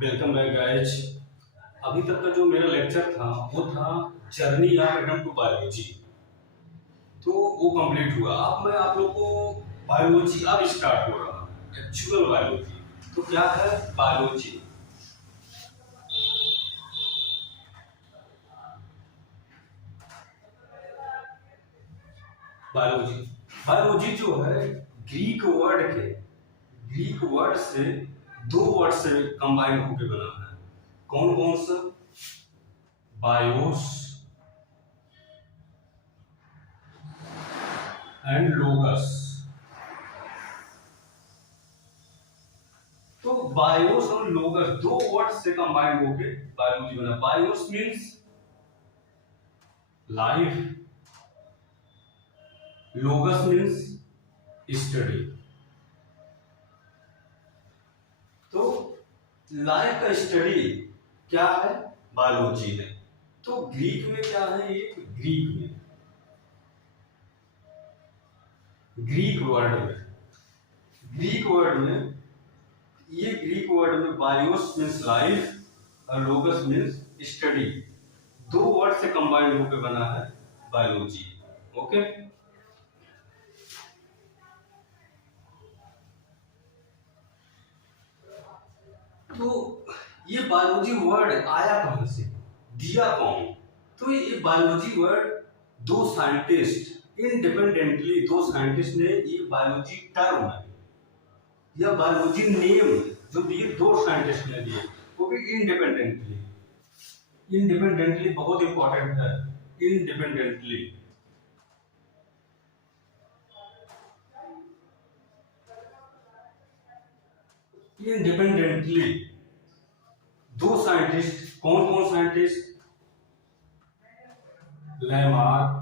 Welcome back guys. अभी तक का जो मेरा लेक्चर था वो था जर्नी या रिटर्न टू बायोलॉजी, तो वो कंप्लीट हुआ। अब मैं आप लोग को बायोलॉजी अब स्टार्ट हो रहा है, एक्चुअल बायोलॉजी। तो क्या है बायोलॉजी? बायोलॉजी बायोलॉजी जो है ग्रीक वर्ड से दो वर्ड से कंबाइन होकर बना है। कौन कौन सा? BIOS and लोगस। तो बायोस और लोगस दो वर्ड से कंबाइंड होके बायोलॉजी बना। BIOS means life, लोगस means study. तो लाइफ का स्टडी क्या है? बायोलॉजी है। तो ग्रीक में क्या है? ये ग्रीक वर्ड में ये ग्रीक वर्ड में बायोस मीन्स लाइफ और लोगस मीन्स स्टडी, दो वर्ड से कंबाइंड होकर बना है बायोलॉजी। ओके। तो ये बायोलॉजी वर्ड आया कहां से, दिया कौन? तो ये बायोलॉजी वर्ड दो साइंटिस्ट ने ये बायोलॉजी टर्म या बायोलॉजी नेम जो दिए, दो साइंटिस्ट ने दिए, वो भी इंडिपेंडेंटली बहुत इंपॉर्टेंट है। इंडिपेंडेंटली दो साइंटिस्ट। कौन कौन साइंटिस्ट? लैमार्क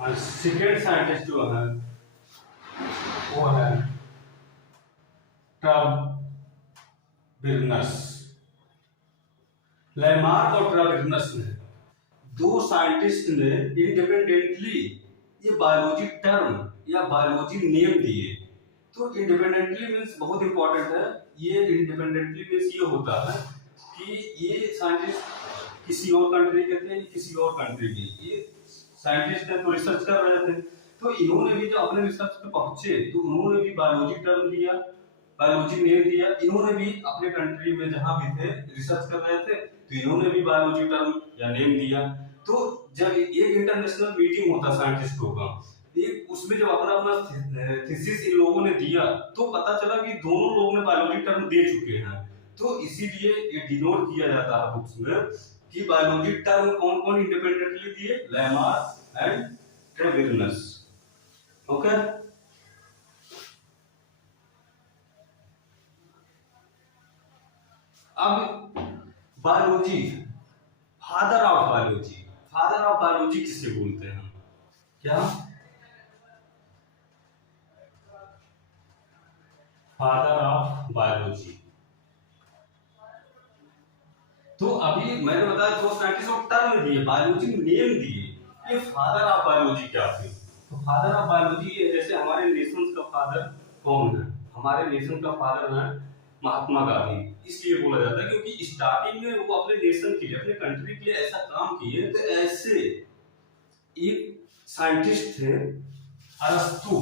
और सेकेंड साइंटिस्ट जो है वो है ट्रबर्नस। लैमार्क और ट्रबर्नस ने, दो साइंटिस्ट ने इंडिपेंडेंटली ये बायोलॉजी टर्म या बायोलॉजी नेम दिए। तो इंडिपेंडेंटली मीन्स बहुत इंपॉर्टेंट है। ये इंडिपेंडेंटली मीन्स ये होता है कि ये साइंटिस्ट किसी और कंट्री के थे, किसी और कंट्री के, ये साइंटिस्ट ने तो रिसर्च कर रहे थे, तो इन्होंने भी जब अपने रिसर्च पे पहुंचे तो उन्होंने भी बायोलॉजी टर्म दिया, बायोलॉजी नेम दिया। इन्होंने भी अपने कंट्री में जहां भी थे रिसर्च कर रहे थे तो इन्होंने भी बायोलॉजी टर्म या नेम दिया। तो जब एक इंटरनेशनल मीटिंग होता साइंटिस्टों का, एक उसमें जब अपना अपना थीसिस इन लोगों ने दिया तो पता चला कि दोनों लोगों ने बायोलॉजी टर्म दे चुके हैं। तो इसीलिए ये डिनोट किया जाता है बुक्स में कि बायोलॉजी टर्म कौन कौन इंडिपेंडेंटली दिए, लैमार्क एंड ट्रबर्नस। ओके। अब बायोलॉजी, फादर ऑफ बायोलॉजी किससे बोलते हैं? क्या? Father of biology. तो अभी मैंने बताया दो साइंटिस्ट को टर्म दिए, बायोलॉजी नेम दिए, ये फादर ऑफ बायोलॉजी क्या थे? तो फादर ऑफ बायोलॉजी ये, जैसे हमारे नेशन का फादर कौन है? हमारे नेशन का फादर है महात्मा गांधी। इसलिए बोला जाता है क्योंकि स्टार्टिंग में वो अपने नेशन के लिए, अपने कंट्री के लिए ऐसा काम किए। तो ऐसे एक साइंटिस्ट थे अरस्तु।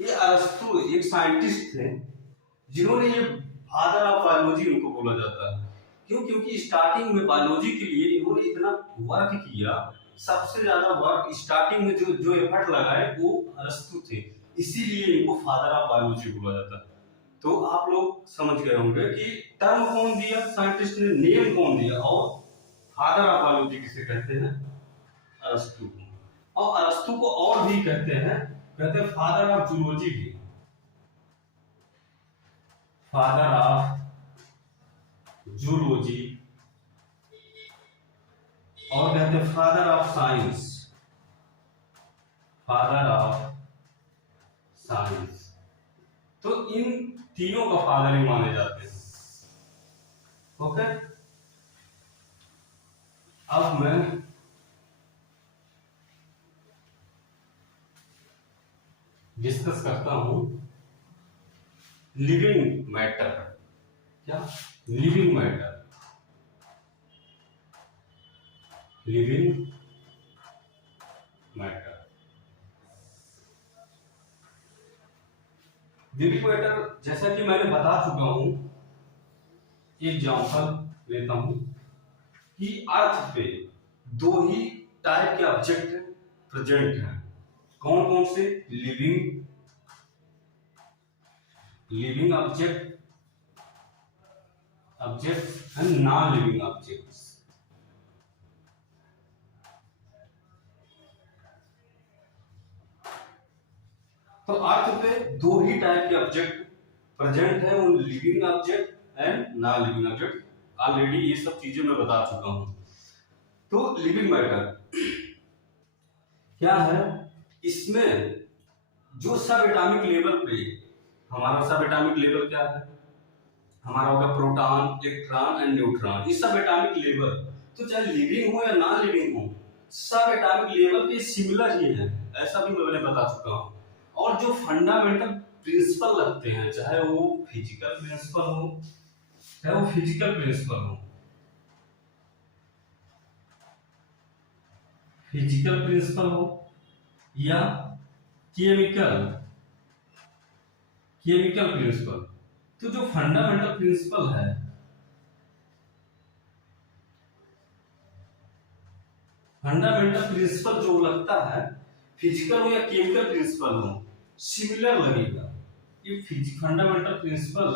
ये अरस्तु एक साइंटिस्ट थे जिन्होंने ये फादर ऑफ बायोलॉजी उनको बोला जाता है। क्यों? क्योंकि स्टार्टिंग में बायोलॉजी के लिए इन्होंने इतना वर्क किया, सबसे ज्यादा वर्क स्टार्टिंग में जो एफर्ट लगाए वो अरस्तु थे, इसीलिए इनको फादर ऑफ बायोलॉजी बोला जाता है। तो आप लोग समझ गए होंगे कि टर्म कौन दिया साइंटिस्ट ने, नेम कौन दिया, और फादर ऑफ बायोलॉजी किसे कहते हैं? अरस्तु को। और अरस्तु को और भी कहते हैं फादर ऑफ जूलॉजी भी, फादर ऑफ जूलॉजी, और कहते हैं फादर ऑफ साइंस, तो इन तीनों का फादर ही माने जाते हैं। ओके। अब मैं डिस्कस करता हूं लिविंग मैटर। क्या? Living matter, living matter. Living matter जैसा कि मैंने बता चुका हूं, एग्जांपल लेता हूं कि अर्थ पे दो ही टाइप के ऑब्जेक्ट प्रेजेंट हैं। कौन कौन से? Living object and non living objects. तो अर्थ पे दो ही टाइप के ऑब्जेक्ट प्रेजेंट है, उन living object and non living object. Already ये सब चीजें मैं बता चुका हूं। तो लिविंग मैटर क्या है? इसमें जो सब एटॉमिक लेवल पे, हमारा सब एटॉमिक लेवल क्या है? हमारा होगा प्रोटॉन, इलेक्ट्रॉन एंड न्यूट्रॉन। ये सब एटॉमिक लेवल, तो चाहे लिविंग हो या नॉन लिविंग हो, सब एटॉमिक लेवल पे सिमिलर ही है, ऐसा भी मैंने बता चुका हूं। और जो फंडामेंटल प्रिंसिपल लगते हैं, चाहे वो फिजिकल प्रिंसिपल हो, या केमिकल प्रिंसिपल। तो जो फंडामेंटल प्रिंसिपल है, जो लगता है, फिजिकल हो या केमिकल प्रिंसिपल हो, सिमिलर लगेगा। ये फंडामेंटल प्रिंसिपल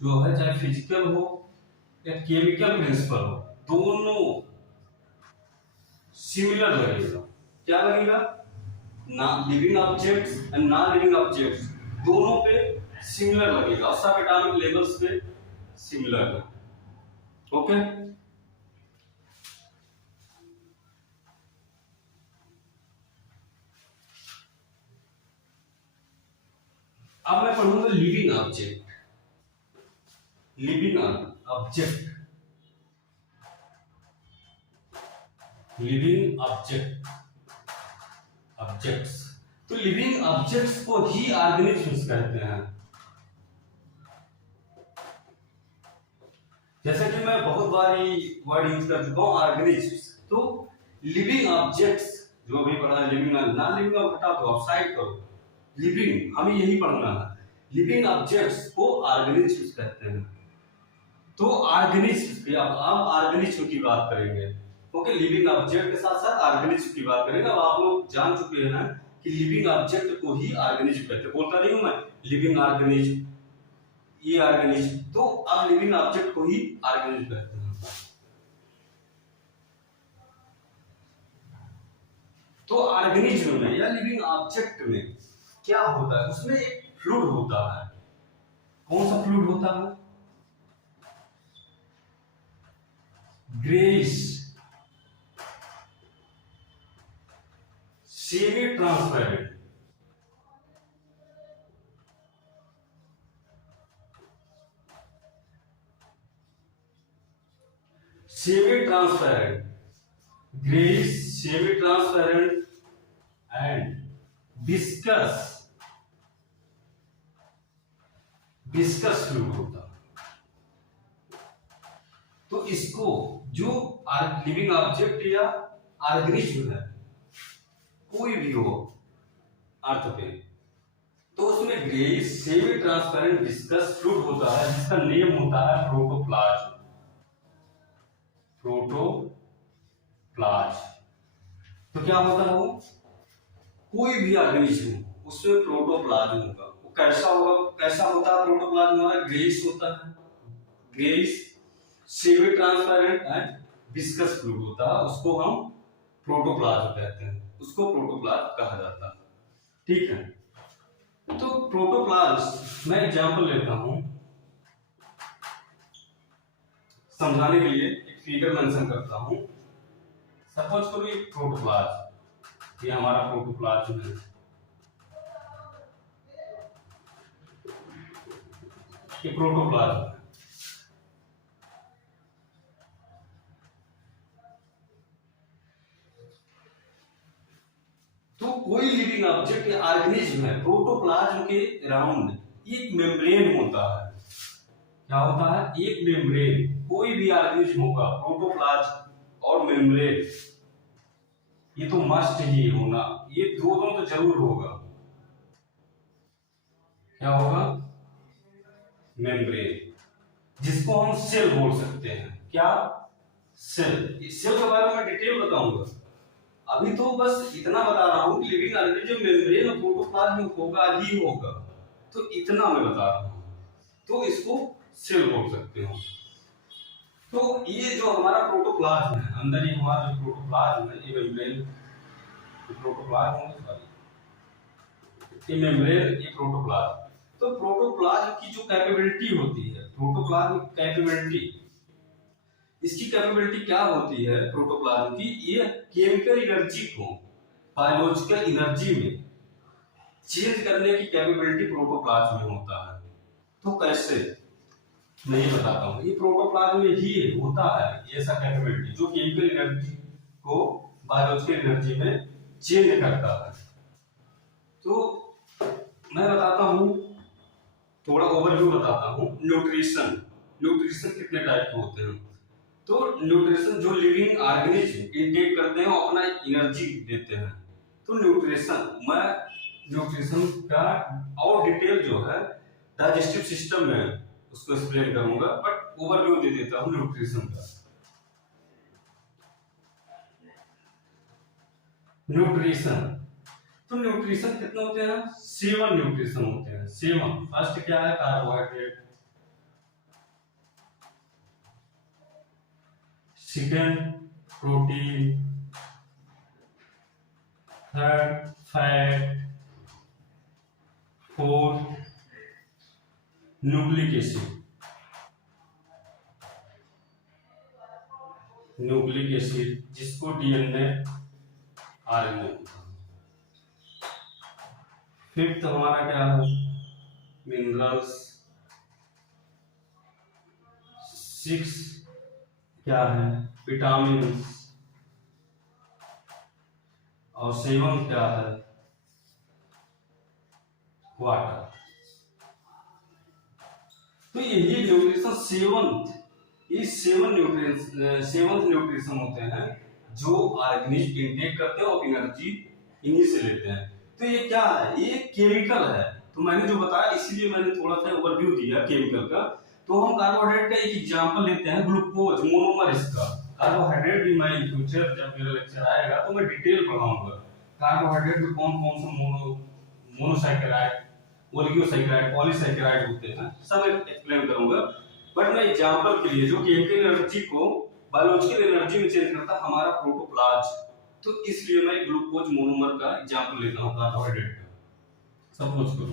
जो है, चाहे फिजिकल हो या केमिकल प्रिंसिपल हो, दोनों सिमिलर लगेगा। क्या लगेगा? ना living objects and non living objects दोनों पे सिमिलर लगेगा, और सब एटॉमिक लेवल्स पे सिमिलर है। ओके, अब मैं पढ़ूंगा लिविंग ऑब्जेक्ट। ऑब्जेक्ट्स। तो लिविंग ऑब्जेक्ट्स को ही ऑर्गेनिज्म्स कहते हैं। जैसे कि मैं बहुत बार वर्ड यूज कर चुका हूं, ऑर्गेनिज्म्स। तो लिविंग ऑब्जेक्ट्स जो भी पढ़ा है, लिविंग नॉन लिविंग को हटा दो, आप साइड करो। लिविंग हमें यही पढ़ना है। लिविंग ऑब्जेक्ट्स को ऑर्गेनिज्म्स कहते हैं। तो ऑर्गेनिज्म, अब ऑर्गेनिज्म की बात करेंगे। ओके, लिविंग ऑब्जेक्ट के साथ साथ ऑर्गेनिज्म की बात करेंगे। अब आप लोग जान चुके हैं कि लिविंग ऑब्जेक्ट को ही ऑर्गेनिज्म कहते हैं। बोलता नहीं हूं मैं लिविंग ऑर्गेनिज्म, ये ऑर्गेनिज्म। तो अब लिविंग ऑब्जेक्ट को ही ऑर्गेनिज्म कहते हैं। तो ऑर्गेनिज्म में या लिविंग ऑब्जेक्ट में क्या होता है? उसमें एक फ्लूइड होता है। कौन सा फ्लूइड होता है? Greyish semi transparent, greyish semi transparent and viscous fluid होता है। तो इसको जो लिविंग ऑब्जेक्ट या ऑर्गेनिज्म है, कोई भी हो अर्थ पे, तो उसमें greyish semi transparent viscous fluid होता है, जिसका नेम होता है प्रोटोप्लाज्म। तो क्या होता है? वो कोई भी ऑर्गेनिज्म, उसमें प्रोटोप्लाज्म होगा। वो कैसा होता है प्रोटोप्लाज्म? हमारा ग्रेइश होता है, greyish semi transparent and viscous fluid होता है। उसको हम प्रोटोप्लाज्म कहते हैं, उसको प्रोटोप्लाज्म कहा जाता है। ठीक है, तो प्रोटोप्लाज्म मैं एग्जांपल लेता हूं समझाने के लिए। एक फिगर मेंशन करता हूं। सपोज करो ये प्रोटोप्लाज्म, ये हमारा प्रोटोप्लाज्म है। ये प्रोटोप्लाज्म है। तो कोई लिविंग ऑब्जेक्ट या ऑर्गेनिज्म है, प्रोटोप्लाज्म के अराउंड एक मेम्ब्रेन होता है। क्या होता है? एक मेम्ब्रेन। कोई भी ऑर्गेनिज्म होगा, प्रोटोप्लाज्म और मेम्ब्रेन, ये तो मस्ट ही होना, ये दोनों तो जरूर होगा। क्या होगा? मेम्ब्रेन, जिसको हम सेल बोल सकते हैं। क्या? सेल। इस सेल के बारे में डिटेल बताऊंगा, अभी तो बस इतना बता रहा हूं कि लिविंग ऑर्गेनिज्म मेम्ब्रेन और प्रोटोप्लाज्म होगा ही होगा, तो इतना मैं बता रहा हूं, तो इसको सेल बोल सकते हो। तो ये जो हमारा प्रोटोप्लाज्म है, अंदर ही हमारा जो प्रोटोप्लाज्म है, ये मेम्ब्रेन, प्रोटोप्लाज्म है, ये मेम्ब्रेन, ये प्रोटोप्लाज्म। तो प्रोटोप्लाज्म की जो कैपेबिलिटी होती है, प्रोटोप्लाज्म कैपेबिलिटी, इसकी कैपेबिलिटी क्या होती है प्रोटोप्लाज्म की? ये केमिकल एनर्जी को बायोलॉजिकल एनर्जी में चेंज करने की कैपेबिलिटी प्रोटोप्लाज्म में होता है। तो कैसे? मैं ये बताता हूँ। ये प्रोटोप्लाज्म में ही होता है ऐसा कैपेबिलिटी जो केमिकल एनर्जी को बायोलॉजिकल एनर्जी में चेंज करता है। तो मैं बताता हूँ, थोड़ा ओवरव्यू बताता हूँ। न्यूट्रिशन, न्यूट्रिशन कितने टाइप के होते हैं? तो न्यूट्रिशन जो लिविंग ऑर्गेनिज्म इनटेक करते हैं, वो अपना एनर्जी देते हैं। तो न्यूट्रिशन का और डिटेल जो है डाइजेस्टिव सिस्टम में उसको एक्सप्लेन करूंगा, बट ओवरव्यू दे देता हूं न्यूट्रिशन का। न्यूट्रिशन, तो न्यूट्रिशन कितने होते हैं? 7 न्यूट्रिशन होते हैं। 7। फर्स्ट क्या है? Carbohydrate. Second protein, third fat, fourth nucleic acid, nucleic acid जिसको डीएनए आरएनए होता है। फिफ्थ हमारा क्या है? मिनरल्स। 6 क्या है? विटामिन। और 7 क्या है? वाटर। तो यही न्यूट्रिशन 7 न्यूट्रिशन होते हैं जो ऑर्गेनिज्म इनटेक करते हैं और एनर्जी इन्हीं से लेते हैं। तो ये क्या है? ये केमिकल है। तो मैंने जो बताया, इसीलिए मैंने थोड़ा सा ओवरव्यू दिया केमिकल का। तो हम कार्बोहाइड्रेट का एक एग्जांपल लेते हैं, ग्लूकोज, मोनोमर इसका। कार्बोहाइड्रेट भी मैं इन फ्यूचर जब मेरा लेक्चर आएगा तो मैं डिटेल पढ़ाऊंगा कार्बोहाइड्रेट में कौन कौन सा मोनोसैकेराइड, ओलिगोसैकेराइड, पॉलीसैकेराइड होते हैं, सब एक्सप्लेन करूंगा। बट मैं एग्जांपल के लिए जो केमिकल एनर्जी को बायोलॉजिकल एनर्जी में चेंज करता है, हमारा प्रोटोप्लाज्म, तो इसलिए मैं ग्लूकोज मोनोमर का एग्जांपल लेता हूं कार्बोहाइड्रेट का। सपोज करो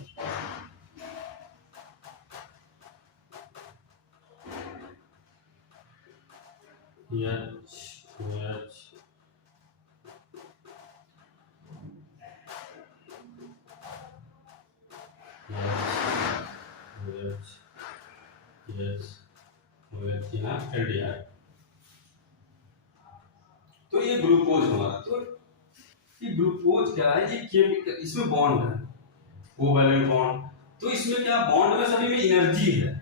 तो ये ग्लूकोज हमारा, तो ये ग्लूकोज क्या है? ये केमिकल, इसमें बॉन्ड है, कोवैलेंट बॉन्ड। तो इसमें क्या बॉन्ड में सभी में एनर्जी है।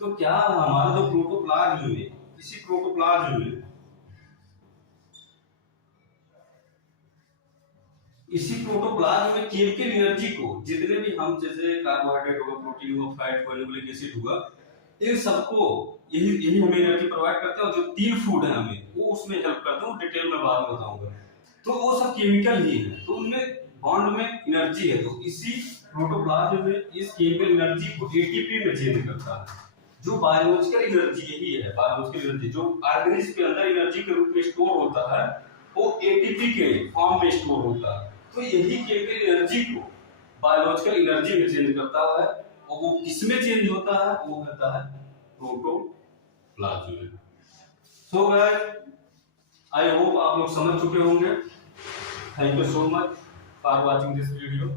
तो क्या हमारा जो प्रोटोप्लाज्म में, इसी प्रोटोप्लाज्म में, इसी प्रोटोप्लाज्म में केमिकल एनर्जी को जितने भी हम, जैसे कार्बोहाइड्रेट होगा, प्रोटीन होगा, फैट होगा, न्यूक्लिक एसिड होगा, इन सबको यही हमें एनर्जी प्रोवाइड करते हैं। और जो 3 फूड है हमें, वो उसमें हेल्प करते हैं, डिटेल में बाद में बताऊंगा। तो वो सब केमिकल ही है, तो उनमें बॉन्ड में एनर्जी है। तो इसी प्रोटोप्लाज्म में इस केमिकल एनर्जी को एटीपी में चेंज करता है। जो बायोलॉजिकल एनर्जी यही है, बायोलॉजिकल एनर्जी जो ऑर्गेनिज्म के अंदर एनर्जी के रूप में स्टोर होता है, वो एटीपी के फॉर्म में स्टोर होता है। तो यही केमिकल एनर्जी को बायोलॉजिकल एनर्जी में चेंज करता है। और वो किसमें चेंज होता है? वो होता है प्रोटोप्लाज्म में। सो गाइस, आई होप आप लोग समझ चुके होंगे। Thank you so much for watching this video.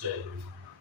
जय हिंद।